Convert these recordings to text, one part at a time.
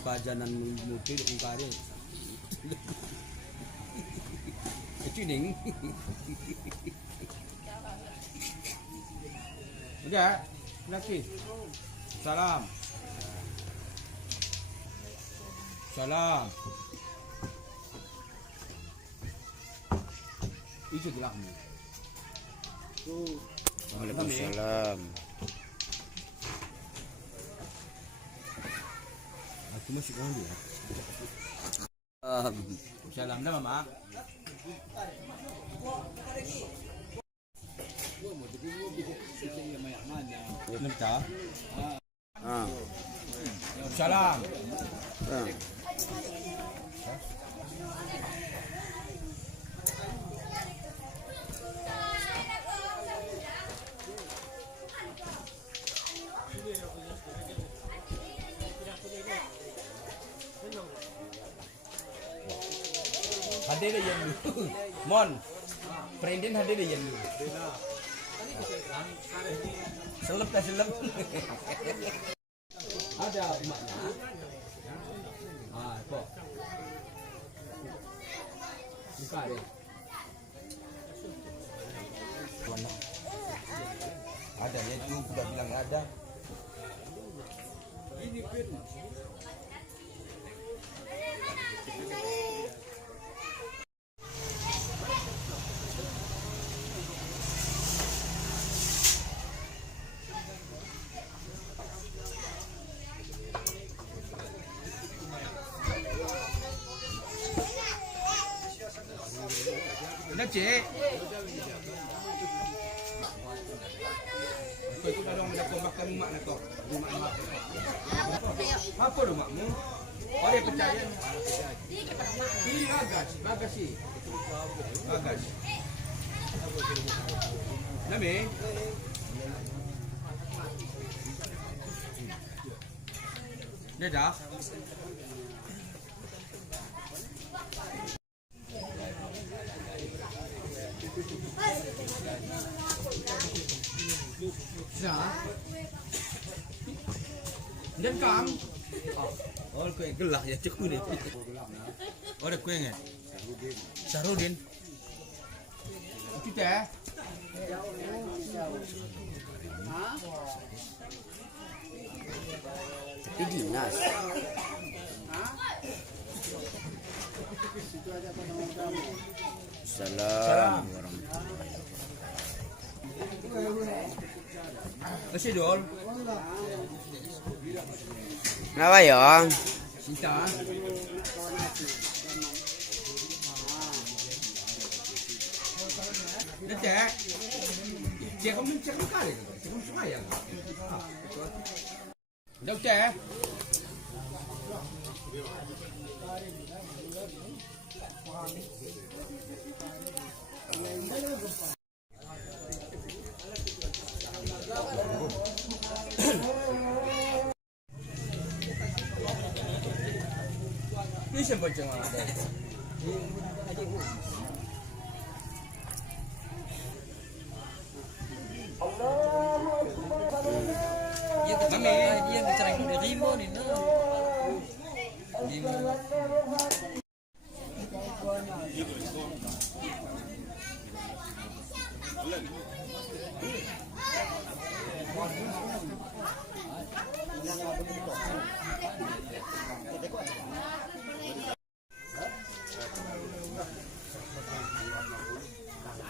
pajanan muti kung kari. Kecuning. Udah, laki. Salam. Salam. Itu gelap nih. Waalaikumsalam. Aku masih kawan dia. Salam dah mama. Nampak? Salam. Hadir dah yang dulu. Mon. Friendin hadir dah yang dulu. Selep dah selep. Ada emaknya. Kok. Buka dia. Ada dia tu sudah bilang ada. Ini pun. Nak cik. Kau itu kalau nak makan mak nak kau. Apa tu makmu? Oh dia percaya. Ini bagas sih. Bagas. Nami. Dia dah. Dạ. Nhân cảm. Kue gelak ya cek ini. Ada kue nggak? Sarudin. Kita. Tapi dinas. Salam. Masih dol. Kenapa ya? Cinta. Cek. Cek kamu cek kali. Cek kamu suka ya? Jauh cek. Ini siapa cakap ada? Dia bicara yang rimbo ni no.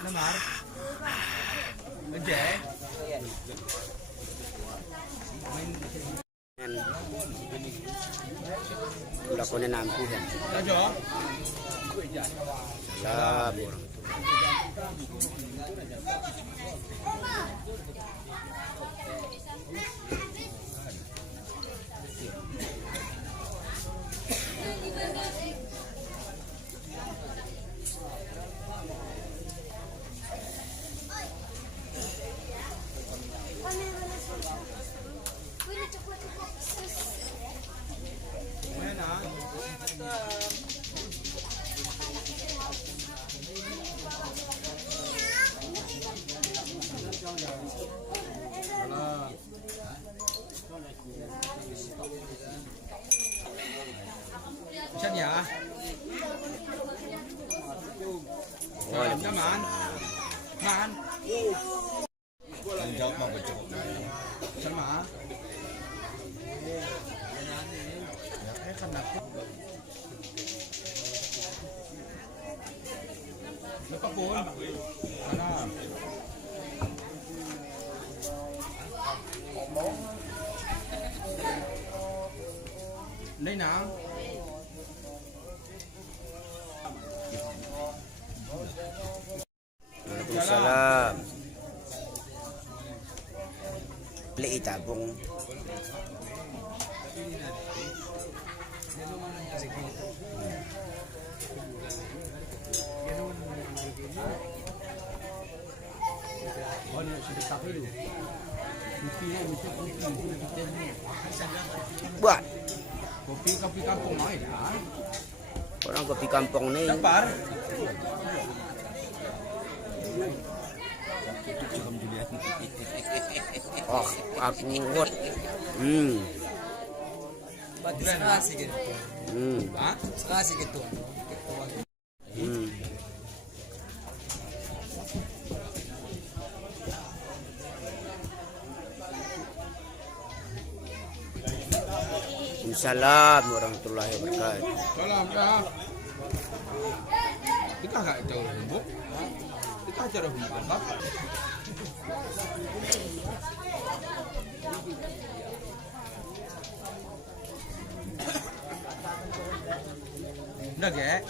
Namar. Ejek. Lakonan nampu kan. Tajo. Salam. Salam. Naman. Man. Ang jawab mo ba cukup? Sama. Ya kan dapat. Lepas pun. Mana? Đây nào. Waalaikumsalam. Beli tabung. Buat. Kopi kampung mai dah. Orang kopi kampung ni. Dapat. Oh, aku hot. Bagi serasi gitu. Ha? Serasi gitu. Assalamualaikum warahmatullahi wabarakatuh. Salam dah. Kita agak jauh humbuk. Kita ajar humbuk apa? Dah ke?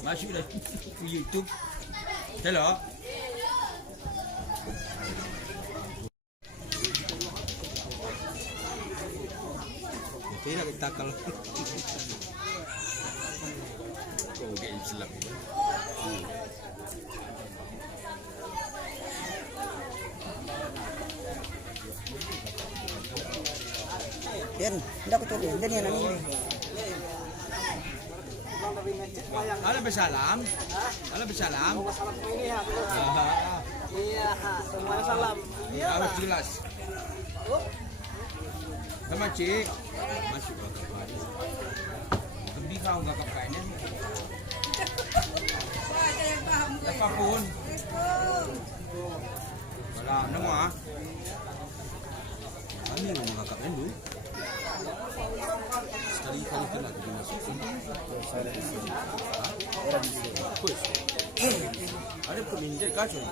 Masuk dah ke YouTube. Hello. Ini nak kita kalau kau ke Islam. Dan, dah aku tulis. Dan yang ini. Halo bersalam. Halo bersalam. Iya, semuanya salam. Harus jelas. Sama cik. Masuk ke kapal. Lebih kau enggak kapalnya. Apapun. Kalau nama. Ini ngomong kakaknya dulu. Sekali-kali kena kita masuk sini. Ada peminjat kacau.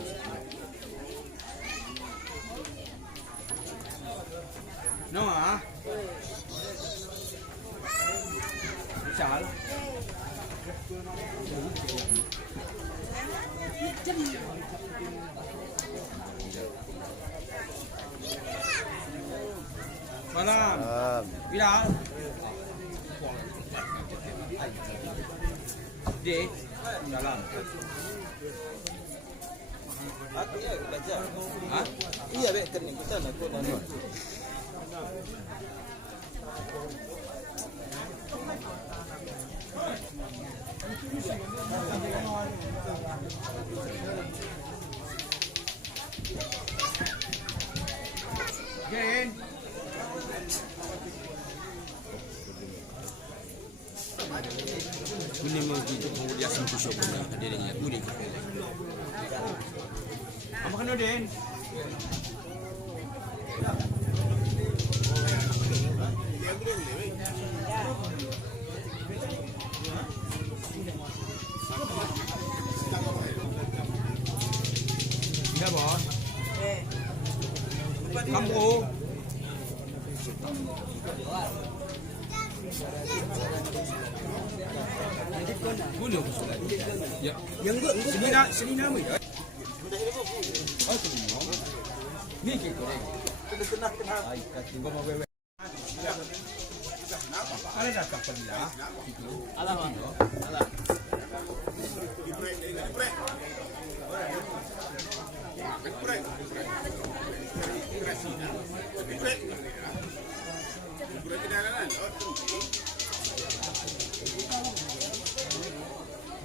Noah. Misal. Malam. Bilal. Dek. Dalam. Hah? Iya, Bek, kening kita nak tu. Gen. Kuning begitu kemudian sampai shop ni ada dengan kuning ke pelek. Apa kena Den? Ya bos. Kamu. Boleh aku sudah. Ya. Yang sini nama ya. Oh, semua. Ni ke korek. Kena. Ai, kaki gua wewe. Ada dah kapal lah. Alah. Alah.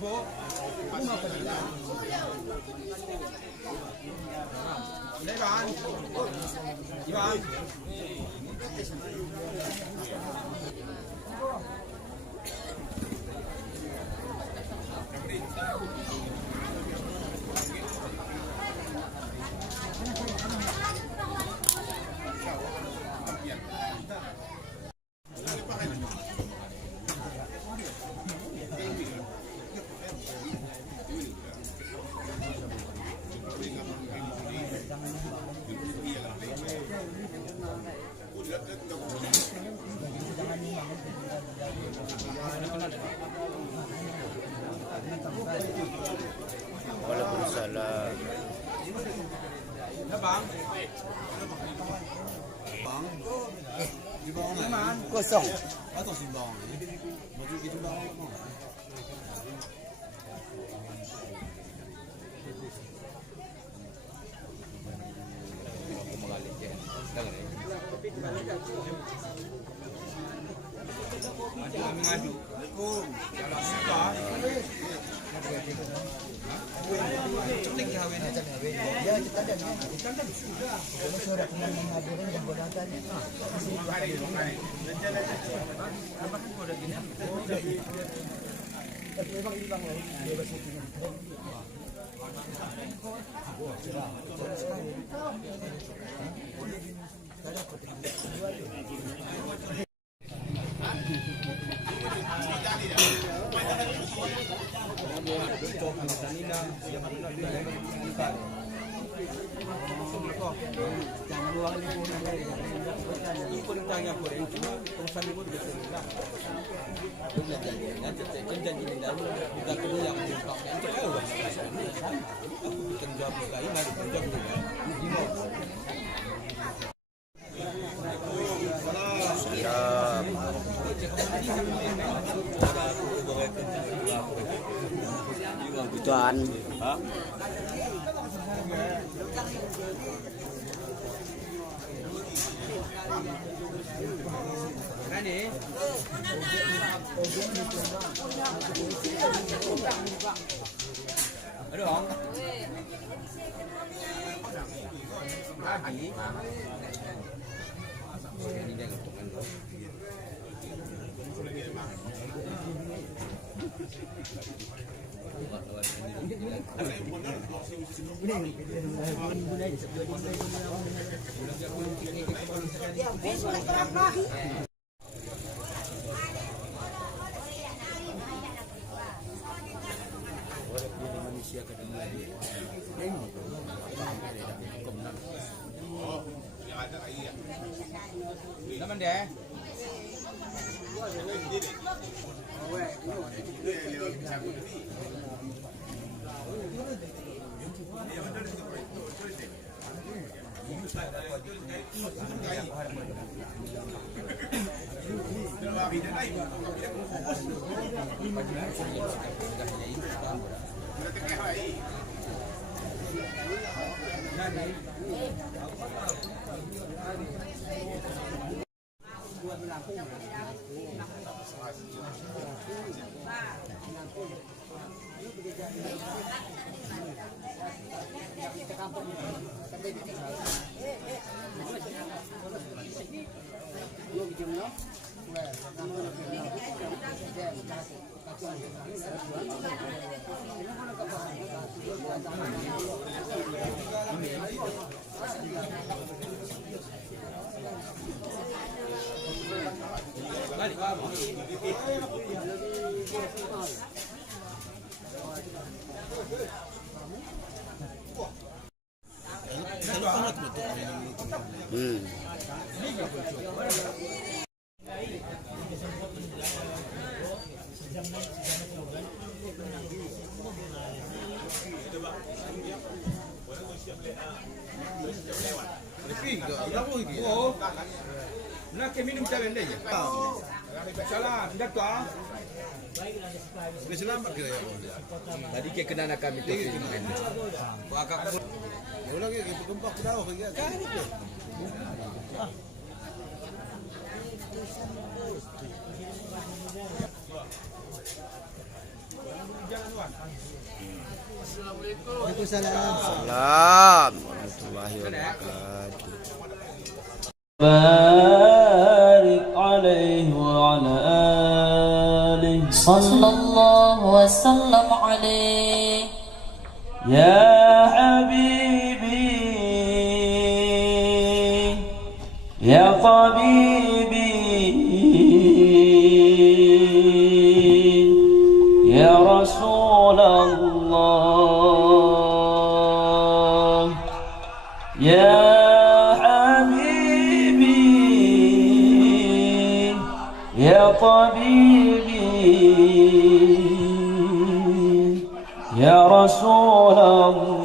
Bu, kamu apa ni? Iban. Iban. Bang? Bang? Di bawah mana? Kosong. Atas di bawah. Baju di bawah. Mengadu. Kalau suka. Celik kahwin. Ya kita ada nih. Kalau surat dengan mengajukan dan bodakan. Tuan. Nani? Ada orang? Lagi? Ini dia ketungan tu. Naman deh. Oh, nak minum cakap benda je. Salah, dah tu ah. Sudah selamat ke ya? Tadi ke kena nak kami tu. Agak ya lagi kita gempak dah ke kan itu. Waalaikumsalam. Salam warahmatullahi wabarakatuh. بارك عليه وعلى آله صلى الله وسلم عليه يا حبيبي يا طبيبي يا رسول الله يا يا طبيبي يا رسول الله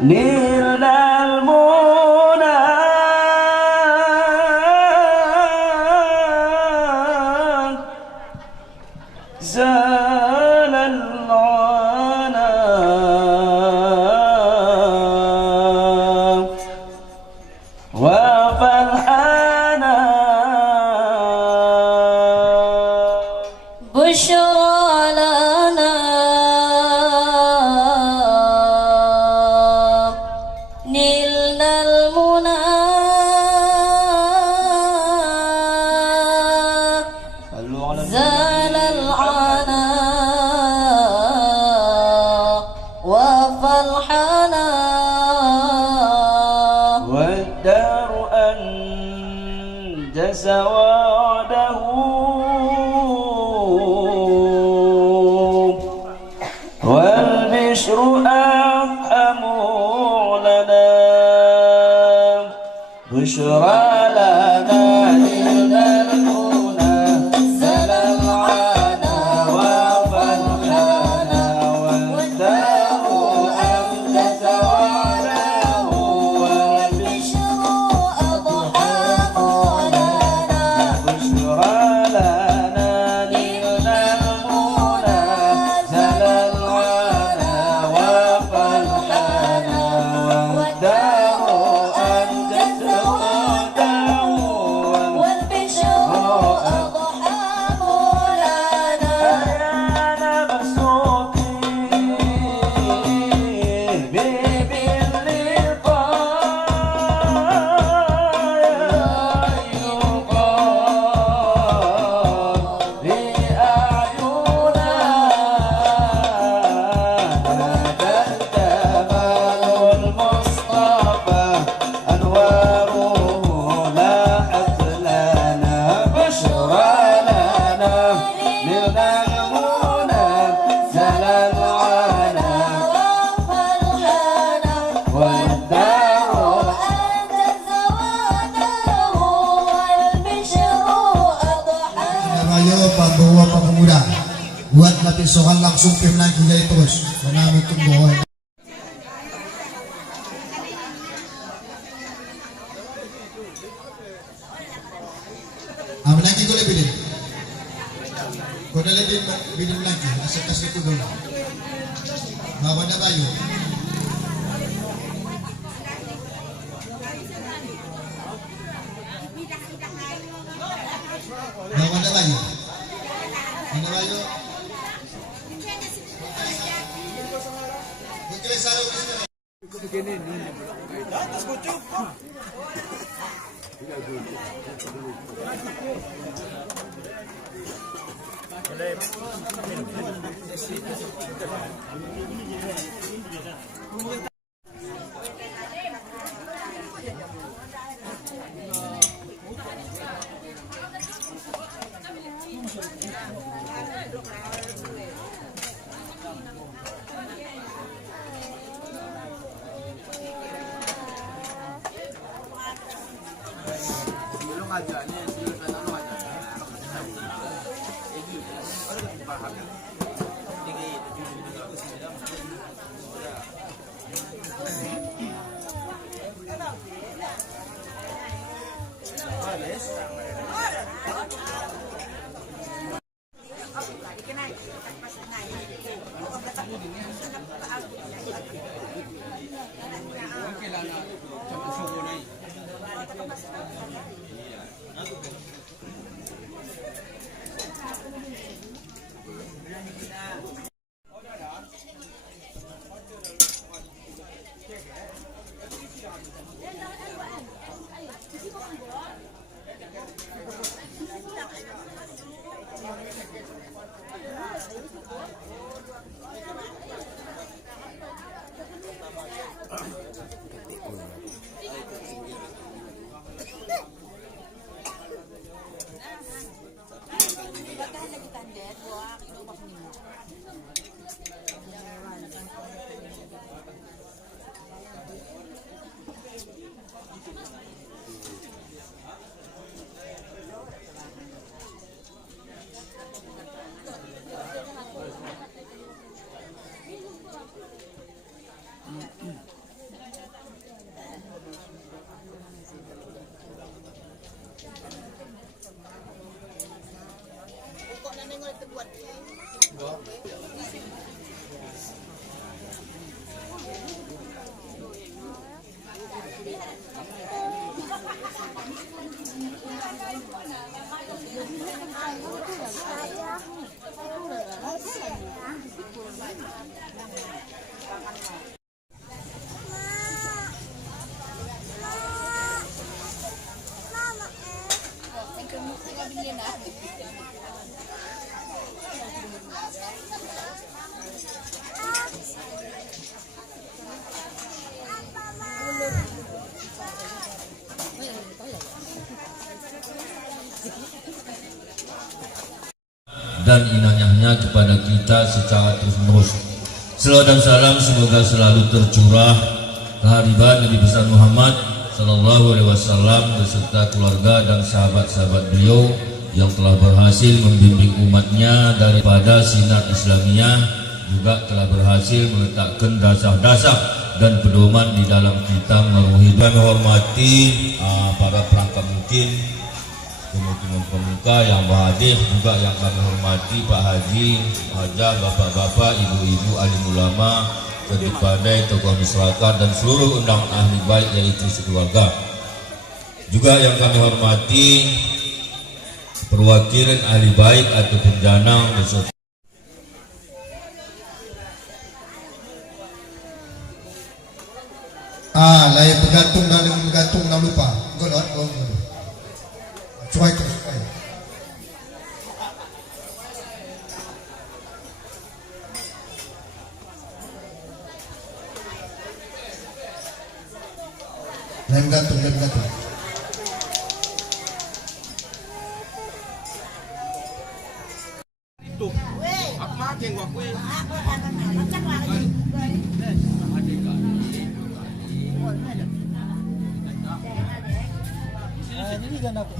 نلنا المنى زال العنا وفرحنا بشرى لنا نلنا المنى زال العنا وفرحنا والدار أنجز وعده والبشر أفحم لنا بشرى لنا نلنا المنى زال العنا وفرحنا والدار أنجز وعده والبشر أضحى لنا بشرى لنا نلنا المنى زال العنا وفرحنا والدار أنجز وعده والبشر أضحى لنا أنا مسوقي باللقاء يقال بأعيننا هذا الجمال المصطفى أنواره لاحت لنا بشرى لنا نلنا المنى زال العنا وفرحنا والدار أنجز وعده والبشر أضحى Rayo pembawa pemuda buat lapis soal langsung pimnai gilai terus karena untuk bawa Amin lagi boleh bilin. Kau dah lebih bilin lagi atas itu dulu. Bawa dah bayu. Bawa dah bayu. Ada bayu. Mungkin salah. dan inayahnya kepada kita secara terus-menerus. Selawat dan salam semoga selalu tercurah kehadiran Nabi besar Muhammad Sallallahu Alaihi Wasallam beserta keluarga dan sahabat-sahabat beliau yang telah berhasil membimbing umatnya daripada sinar Islamiyah, juga telah berhasil meletakkan dasar-dasar dan pedoman di dalam kita memenuhi. Kami hormati para perangkat mungkin, kemudian pemuka yang berhadir, juga yang kami hormati Pak Haji, Haja, bapak-bapak, ibu-ibu, alim ulama, ketua pandai, tokoh masyarakat dan seluruh undangan ahli baik yaitu sekeluarga. Juga yang kami hormati perwakilan ahli baik atau penjanang beserta layak bergantung dan menggantung nak lupa. Golot, cuai. Lain gantung. Itu. Aku makin gua kuih. Ini kan aku.